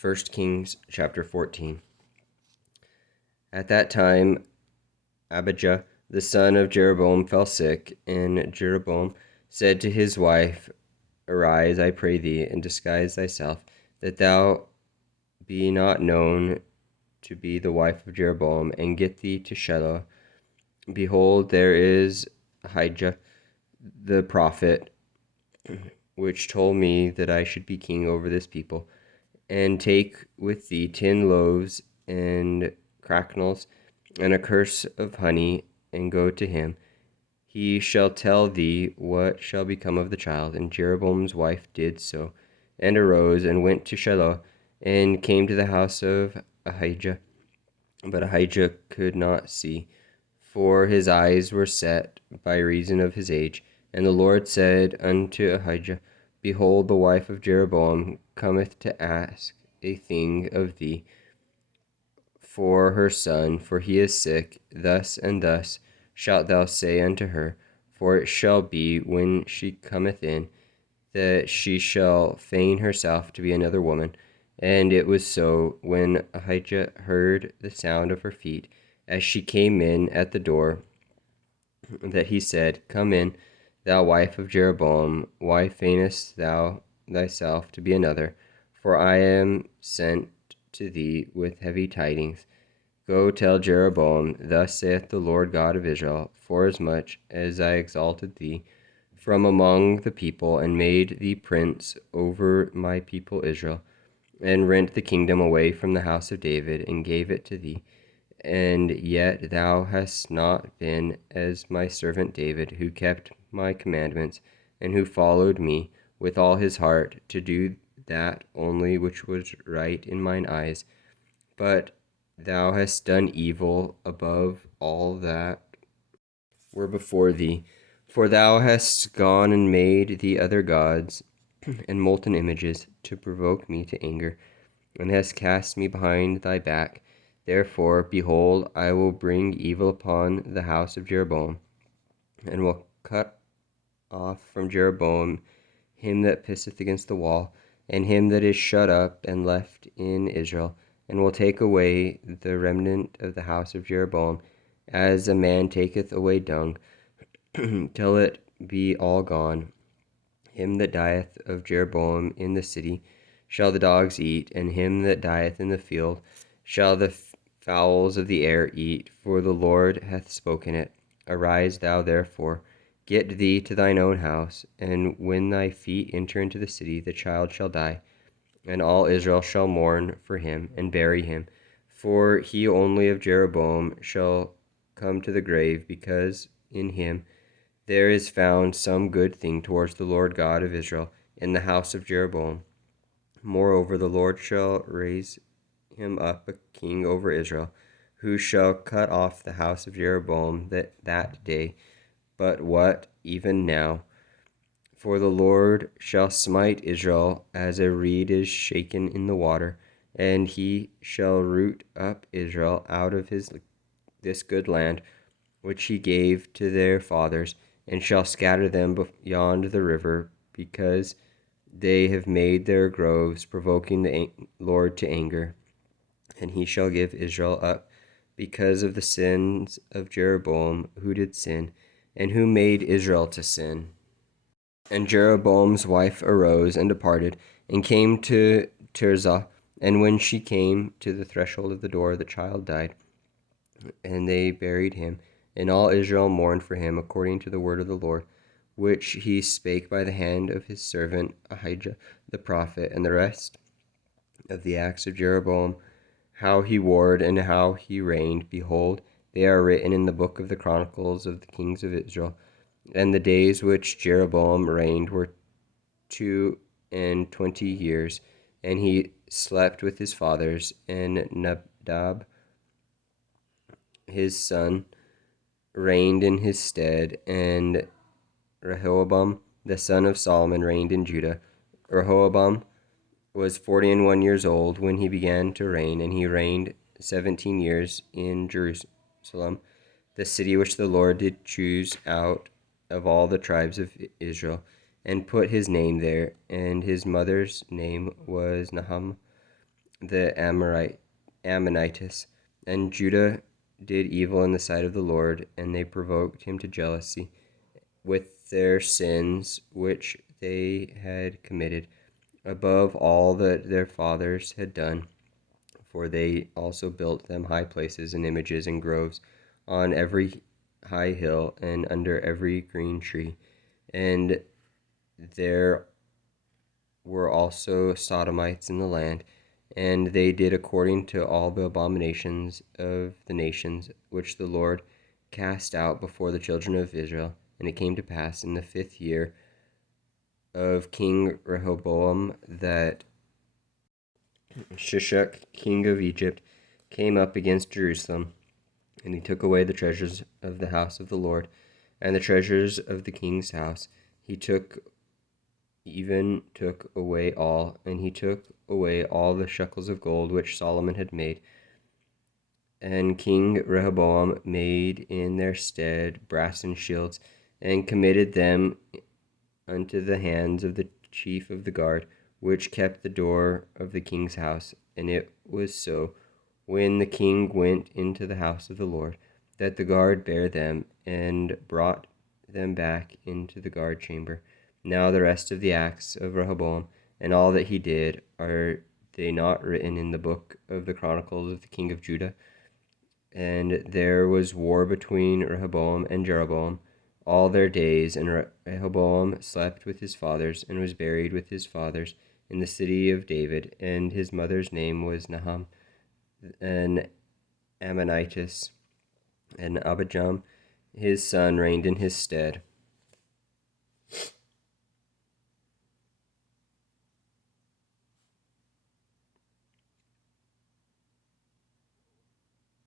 1 Kings chapter 14. At that time, Abijah, the son of Jeroboam, fell sick, and Jeroboam said to his wife, Arise, I pray thee, and disguise thyself, that thou be not known to be the wife of Jeroboam, and get thee to Shiloh. Behold, there is Ahijah the prophet, which told me that I should be king over this people. And take with thee 10 loaves and cracknels, and a cruse of honey, and go to him. He shall tell thee what shall become of the child. And Jeroboam's wife did so, and arose, and went to Shiloh, and came to the house of Ahijah. But Ahijah could not see, for his eyes were set by reason of his age. And the Lord said unto Ahijah, Behold, the wife of Jeroboam cometh to ask a thing of thee for her son, for he is sick. Thus and thus shalt thou say unto her, for it shall be, when she cometh in, that she shall feign herself to be another woman. And it was so, when Ahijah heard the sound of her feet, as she came in at the door, that he said, Come in, thou wife of Jeroboam, why feignest thou thyself to be another? For I am sent to thee with heavy tidings. Go tell Jeroboam, Thus saith the Lord God of Israel, Forasmuch as I exalted thee from among the people, and made thee prince over my people Israel, and rent the kingdom away from the house of David, and gave it to thee, and yet thou hast not been as my servant David, who kept my commandments, and who followed me with all his heart, to do that only which was right in mine eyes. But thou hast done evil above all that were before thee, for thou hast gone and made thee other gods and molten images, to provoke me to anger, and hast cast me behind thy back. Therefore, behold, I will bring evil upon the house of Jeroboam, and will cut off from Jeroboam him that pisseth against the wall, and him that is shut up and left in Israel, and will take away the remnant of the house of Jeroboam, as a man taketh away dung, till it be all gone. Him that dieth of Jeroboam in the city shall the dogs eat, and him that dieth in the field shall the fowls of the air eat, for the Lord hath spoken it. Arise thou therefore, get thee to thine own house, and when thy feet enter into the city, the child shall die, and all Israel shall mourn for him, and bury him. For he only of Jeroboam shall come to the grave, because in him there is found some good thing towards the Lord God of Israel in the house of Jeroboam. Moreover, the Lord shall raise him up a king over Israel, who shall cut off the house of Jeroboam that day. But what, even now? For the Lord shall smite Israel as a reed is shaken in the water, and he shall root up Israel out of this good land, which he gave to their fathers, and shall scatter them beyond the river, because they have made their groves, provoking the Lord to anger. And he shall give Israel up because of the sins of Jeroboam, who did sin, and who made Israel to sin. And Jeroboam's wife arose and departed, and came to Tirzah. And when she came to the threshold of the door, the child died, and they buried him. And all Israel mourned for him, according to the word of the Lord, which he spake by the hand of his servant Ahijah the prophet. And the rest of the acts of Jeroboam, how he warred and how he reigned, behold, they are written in the book of the chronicles of the kings of Israel. And the days which Jeroboam reigned were 22 years, and he slept with his fathers. And Nadab his son reigned in his stead, and Rehoboam the son of Solomon reigned in Judah. Rehoboam was 41 years old when he began to reign, and he reigned 17 years in Jerusalem, the city which the Lord did choose out of all the tribes of Israel, and put his name there. And his mother's name was Nahum, the Ammonites, and Judah did evil in the sight of the Lord, and they provoked him to jealousy with their sins which they had committed, above all that their fathers had done. For they also built them high places and images and groves on every high hill and under every green tree. And there were also Sodomites in the land, and they did according to all the abominations of the nations which the Lord cast out before the children of Israel. And it came to pass in the 5th year of King Rehoboam that Shishak, king of Egypt, came up against Jerusalem, and he took away the treasures of the house of the Lord, and the treasures of the king's house. He took away all, and he took away all the shekels of gold which Solomon had made. And King Rehoboam made in their stead brassen shields, and committed them unto the hands of the chief of the guard, which kept the door of the king's house. And it was so, when the king went into the house of the Lord, that the guard bare them, and brought them back into the guard chamber. Now the rest of the acts of Rehoboam, and all that he did, are they not written in the book of the Chronicles of the king of Judah? And there was war between Rehoboam and Jeroboam all their days, and Rehoboam slept with his fathers, and was buried with his fathers in the city of David, and his mother's name was Naham, an Ammonitess, and Abijam his son reigned in his stead.